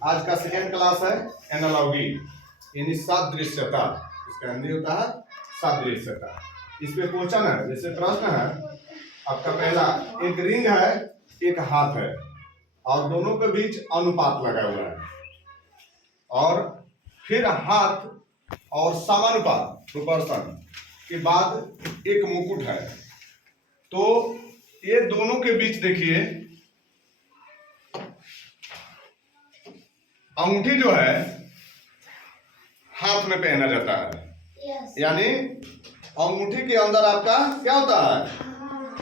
आज का second class है एनालॉगी यानी सादृश्यता। इसका हिंदी होता है सादृश्यता। इस पे क्वेश्चन है, जैसे प्रश्न है आपका पहला, एक रिंग है एक हाथ है और दोनों के बीच अनुपात लगा हुआ है, और फिर हाथ और समानुपात प्रोपोर्शन के बाद एक मुकुट है। तो ये दोनों के बीच देखिए अंगूठी जो है हाथ में पहना जाता है, यानी अंगूठी के अंदर आपका क्या होता है,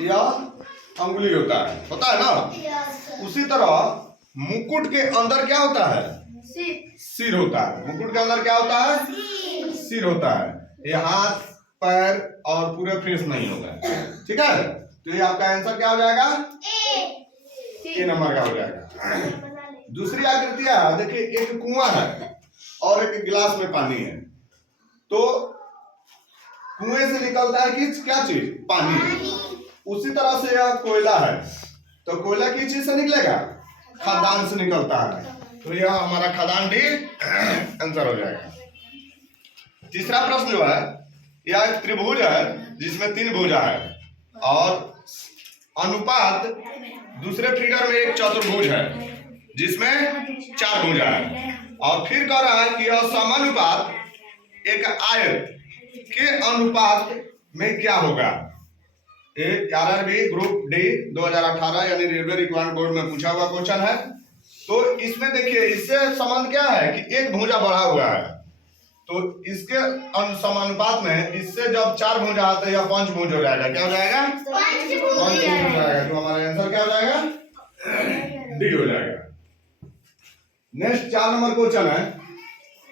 यह अंगुली होता है ना। उसी तरह मुकुट के अंदर क्या होता है, सिर होता है। मुकुट के अंदर क्या होता है, सिर होता है। ये हाथ पैर और पूरे फेस नहीं होगा, ठीक है। तो ये आपका आंसर क्या हो जाएगा, ए नंबर का हो जाएगा। दूसरी आकृतियां देखिए, एक कुआं है और एक गिलास में पानी है। तो कुएं से निकलता है कि क्या चीज, पानी। उसी तरह से यह कोयला है, तो कोयला किस चीज से निकलेगा, खदान से निकलता है। तो यह हमारा खदान भी आंसर हो जाएगा। तीसरा प्रश्न जो है, यह एक त्रिभुज है जिसमें 3 भुजा है और अनुपात दूसरे फिगर में एक चतुर्भुज है जिसमें 4 भुजा है, और फिर कह रहा है कि यह समानुपात एक आयत के अनुपात में क्या होगा। RRB ग्रुप डी 2018 यानी रेलवे रिक्वायरमेंट बोर्ड में पूछा हुआ क्वेश्चन है। तो इसमें देखिए, इससे संबंध क्या है कि एक भुजा बढ़ा हुआ है, तो इसके समानुपात में इससे जब 4 भुजा आते हैं 5 भुज हो जाएगा। क्या हो जाएगा, 5 भुज हो जाएगा। तो हमारा आंसर क्या हो जाएगा, डी हो जाएगा। नेक्स्ट 4 नंबर क्वेश्चन है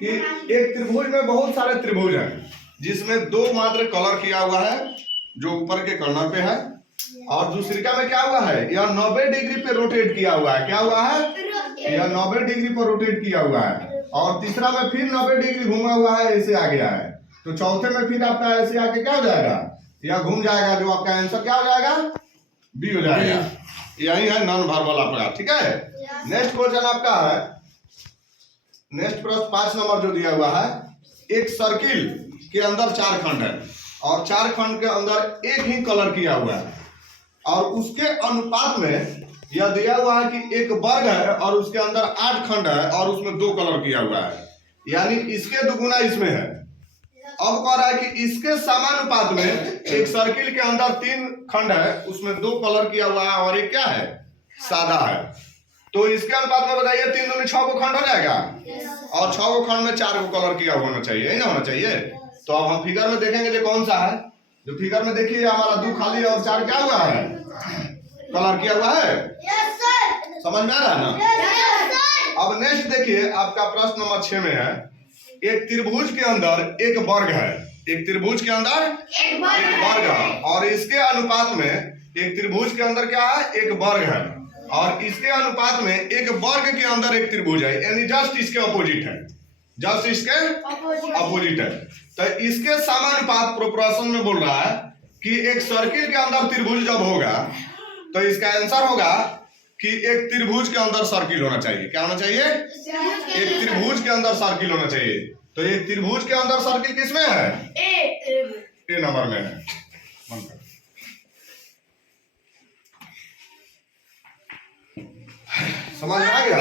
कि एक त्रिभुज में बहुत सारे त्रिभुज हैं जिसमें 2 मात्र कलर किया हुआ है जो ऊपर के कॉर्नर पे है, और दूसरिका में क्या हुआ है, यह 90 डिग्री पे रोटेट किया हुआ है। क्या हुआ है, यह 90 डिग्री पर रोटेट किया हुआ है, और तीसरा में फिर 90 डिग्री घूमा हुआ है, ऐसे आ गया है। तो चौथे में फिर आपका ऐसे आके क्या हो जाएगा, यह घूम जाएगा। जो आपका आंसर क्या हो जाएगा, बी हो जाएगा। यही है नॉन वर्बल आपका, ठीक है। नेक्स्ट क्वेश्चन आपका है, नेक्स्ट प्रश्न 5 नंबर जो दिया हुआ है, एक सर्किल के अंदर 4 खंड है और 4 खंड के अंदर एक ही कलर किया हुआ है, और उसके अनुपात में यह दिया हुआ है कि एक वर्ग है और उसके अंदर 8 खंड है और उसमें 2 कलर किया हुआ है, यानी इसके दुगुना इसमें है। अब कह रहा है कि इसके समानुपात में एक सर्किल के अंदर 3 खंड है, उसमें 2 कलर किया हुआ है और एक क्या है, सादा है। तो इसके अनुपात में बताइए, 3 दूनी 6 को खंड हो जाएगा, और 6 को खंड में 4 को कलर किया होना चाहिए, यही ना होना चाहिए। तो अब हम फिगर में देखेंगे जो कौन सा है। जो फिगर में देखिए हमारा 2 खाली और 4 क्या हुआ है, कलर किया हुआ है। समझ में आ रहा है ना। अब नेक्स्ट देखिए, आपका प्रश्न नंबर 6 में है, एक त्रिभुज के अंदर एक वर्ग है। एक त्रिभुज के अंदर एक वर्ग है, और इसके अनुपात में एक त्रिभुज के अंदर क्या है, एक वर्ग है, और इसके अनुपात में एक वर्ग के अंदर एक त्रिभुज है, यानी जस्ट इसके अपोजिट है, जस्ट इसके अपोजिट है। तो इसके समानुपात प्रोपोर्शन में बोल रहा है कि एक सर्किल के अंदर त्रिभुज जब होगा तो इसका आंसर होगा कि एक त्रिभुज के अंदर सर्किल होना चाहिए। क्या होना चाहिए, एक त्रिभुज के अंदर सर्किल होना चाहिए। तो एक त्रिभुज के अंदर सर्किल किसमें है, ए नंबर में है। समझ में आ गया।